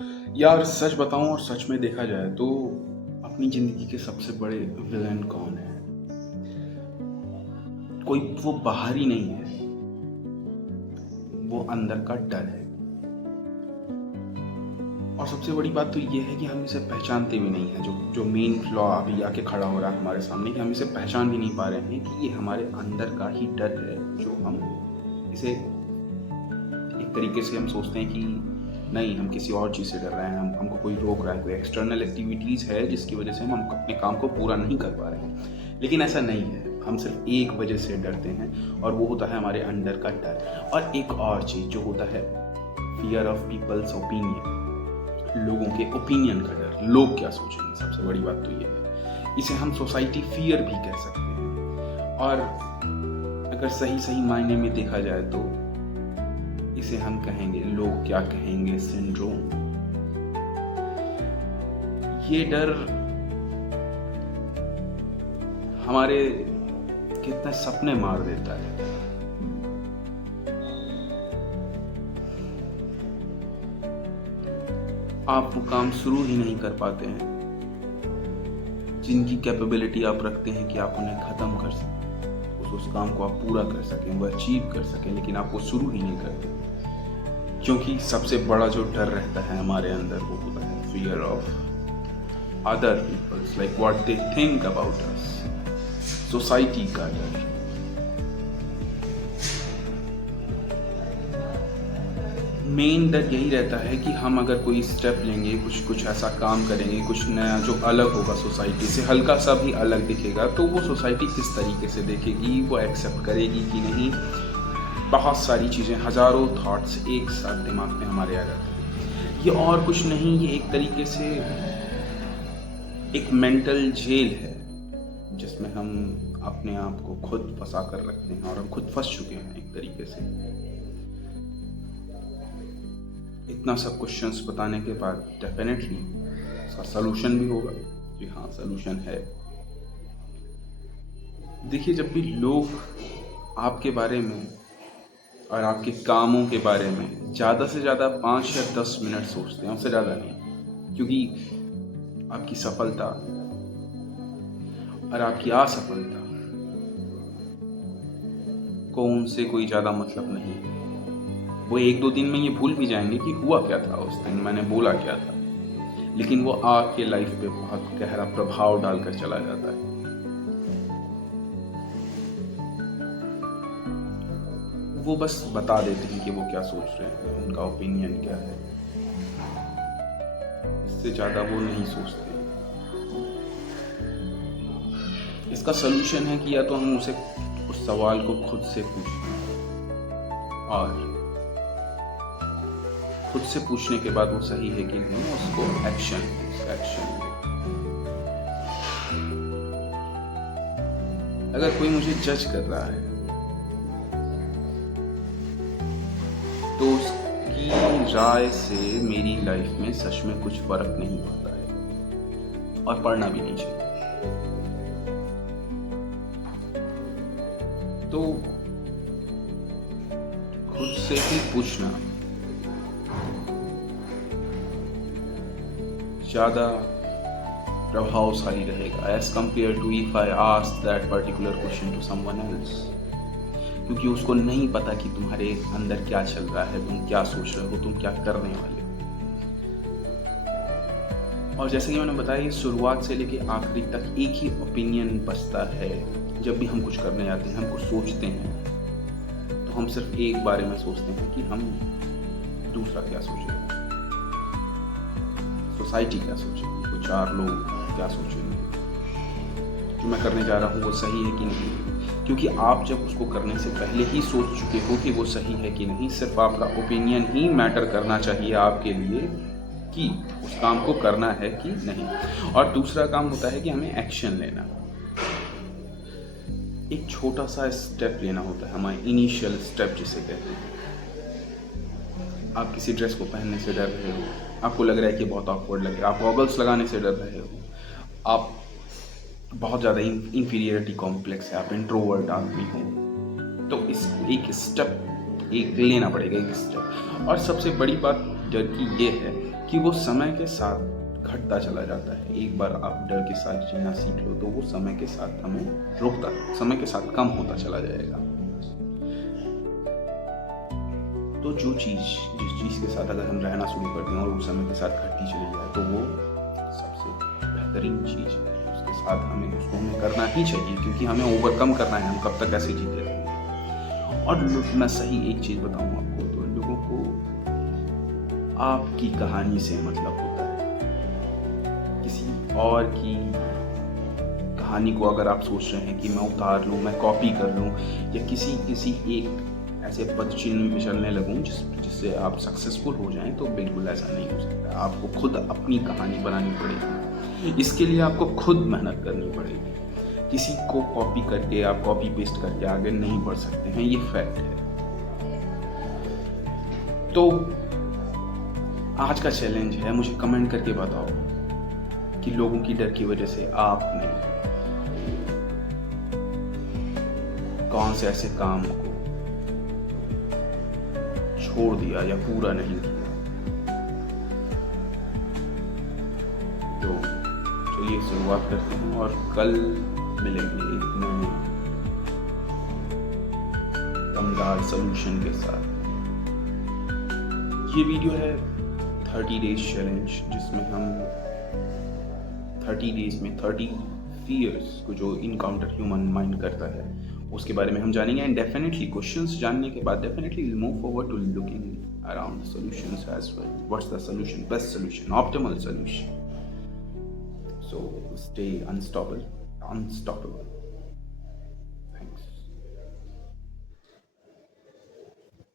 यार सच बताऊं और सच में देखा जाए तो अपनी जिंदगी के सबसे बड़े विलेन कौन है? कोई वो बाहरी नहीं है, वो अंदर का डर है। और सबसे बड़ी बात तो ये है कि हम इसे पहचानते भी नहीं है। जो जो मेन फ्लॉ अभी आके खड़ा हो रहा है हमारे सामने, कि हम इसे पहचान भी नहीं पा रहे हैं कि ये हमारे अंदर का ही डर है। जो हम इसे एक तरीके से हम सोचते हैं कि नहीं, हम किसी और चीज़ से डर रहे हैं, हमको कोई रोक रहा है, कोई एक्सटर्नल एक्टिविटीज़ है जिसकी वजह से हम अपने काम को पूरा नहीं कर पा रहे हैं। लेकिन ऐसा नहीं है, हम सिर्फ एक वजह से डरते हैं और वो होता है हमारे अंदर का डर। और एक और चीज़ जो होता है, फियर ऑफ पीपल्स ओपिनियन, लोगों के ओपिनियन का डर, लोग क्या सोचेंगे। सबसे बड़ी बात तो ये है, इसे हम सोसाइटी फियर भी कह सकते हैं। और अगर सही सही मायने में देखा जाए तो इसे हम कहेंगे लोग क्या कहेंगे सिंड्रोम। ये डर हमारे कितने सपने मार देता है। आप वो काम शुरू ही नहीं कर पाते हैं जिनकी कैपेबिलिटी आप रखते हैं कि आप उन्हें ख़त्म कर सकें, उस काम को आप पूरा कर सकें, वो अचीव कर सकें, लेकिन आप वो शुरू ही नहीं करते। क्योंकि सबसे बड़ा जो डर रहता है हमारे अंदर वो होता है fear of other peoples, like what they think about us, society का डर। मेन डर यही रहता है कि हम अगर कोई स्टेप लेंगे, कुछ ऐसा काम करेंगे, कुछ नया जो अलग होगा, सोसाइटी से हल्का सा भी अलग दिखेगा, तो वो सोसाइटी किस तरीके से देखेगी, वो एक्सेप्ट करेगी कि नहीं। बहुत सारी चीज़ें, हज़ारों थॉट्स एक साथ दिमाग में हमारे आ जाते हैं। ये और कुछ नहीं, ये एक तरीके से एक मेंटल जेल है जिसमें हम अपने आप को खुद फंसा कर रखते हैं, और हम खुद फंस चुके हैं एक तरीके से। इतना सब क्वेश्चंस बताने के बाद डेफिनेटली इसका सलूशन भी होगा। जी हाँ, सलूशन है। देखिए, जब भी लोग आपके बारे में और आपके कामों के बारे में ज़्यादा से ज़्यादा 5 या 10 मिनट सोचते हैं, उससे ज़्यादा नहीं, क्योंकि आपकी सफलता और आपकी असफलता को उनसे कोई ज़्यादा मतलब नहीं है। वो 1-2 दिन में ये भूल भी जाएंगे कि हुआ क्या था उस दिन, मैंने बोला क्या था, लेकिन वो आपके लाइफ पे बहुत गहरा प्रभाव डालकर चला जाता है। वो बस बता देते हैं कि वो क्या सोच रहे हैं, उनका ओपिनियन क्या है, इससे ज़्यादा वो नहीं सोचते। इसका सलूशन है कि या तो हम उसे उस सवाल को खुद से पूछें, और खुद से पूछने के बाद वो सही है कि नहीं, उसको एक्शन अगर कोई मुझे जज कर रहा है तो उसकी राय से मेरी लाइफ में सच में कुछ फर्क नहीं पड़ता है, और पढ़ना भी नहीं चाहिए। तो खुद से ही पूछना ज़्यादा प्रभावशाली रहेगा as compare to if I ask that particular question to someone else. क्योंकि उसको नहीं पता कि तुम्हारे अंदर क्या चल रहा है, तुम क्या सोच रहे हो, तुम क्या करने वाले हो। और जैसे कि मैंने बताया, ये शुरुआत से लेके आखिरी तक एक ही ओपिनियन बचता है। जब भी हम कुछ करने जाते हैं, हम कुछ सोचते हैं, तो हम सिर्फ एक बारे में सोचते हैं कि हम दूसरा क्या सोचेंगे, सोसाइटी क्या सोचेगी, वो 4 लोग क्या सोचेंगे, जो मैं करने जा रहा हूँ वो सही है कि नहीं। क्योंकि आप जब उसको करने से पहले ही सोच चुके हो कि वो सही है कि नहीं, सिर्फ आपका ओपिनियन ही मैटर करना चाहिए आपके लिए कि उस काम को करना है कि नहीं। और दूसरा काम होता है कि हमें एक्शन लेना, एक छोटा सा स्टेप लेना होता है, हमारे इनिशियल स्टेप जिसे कहते हैं। आप किसी ड्रेस को पहनने से डर रहे हो, आपको लग रहा है कि बहुत ऑकवर्ड लग रहा है, आप गॉगल्स लगाने से डर रहे हो, आप बहुत ज़्यादा इंफीरियरिटी कॉम्प्लेक्स है, आप इंट्रोवर्ट आदमी हो, तो इस एक स्टेप एक लेना पड़ेगा, एक स्टेप। और सबसे बड़ी बात डर की ये है कि वो समय के साथ घटता चला जाता है। एक बार आप डर के साथ जीना सीख लो तो वो समय के साथ हमें रुकता, समय के साथ कम होता चला जाएगा। तो जिस चीज़ के साथ अगर हम रहना शुरू कर दें और वो समय के साथ घटती चली जाए तो वो सबसे बेहतरीन चीज़ है। उसके साथ हमें करना ही चाहिए, क्योंकि हमें ओवरकम करना है। हम कब तक ऐसे जीते रहेंगे। और मैं सही एक चीज़ बताऊँ आपको, तो लोगों को आपकी कहानी से मतलब होता है। किसी और की कहानी को अगर आप सोच रहे हैं कि मैं उतार लूँ, मैं कॉपी कर लूँ, या किसी एक ऐसे पद चिन्ह में चलने लगूँ जिससे आप सक्सेसफुल हो जाएं, तो बिल्कुल ऐसा नहीं हो सकता। आपको खुद अपनी कहानी बनानी पड़ेगी। इसके लिए आपको खुद मेहनत करनी पड़ेगी। किसी को कॉपी करके, आप कॉपी पेस्ट करके आगे नहीं बढ़ सकते हैं, ये फैक्ट है। तो आज का चैलेंज है, मुझे कमेंट करके बताओ कि लोगों की डर की वजह से आपने कौन से ऐसे काम को छोड़ दिया या पूरा नहीं किया। तो चलिए शुरुआत करते हैं और कल मिलेंगे एक नए दमदार सॉल्यूशन के साथ। ये वीडियो है 30 डेज चैलेंज, जिसमें हम 30 डेज में 30 फियर्स को जो इनकाउंटर ह्यूमन माइंड करता है उसके बारे में हम जानेंगे। एंड डेफिनेटली क्वेश्चंस जानने के बाद definitely will move forward to looking around the solutions as well. What's the solution, best solution, optimal solution. So stay unstoppable.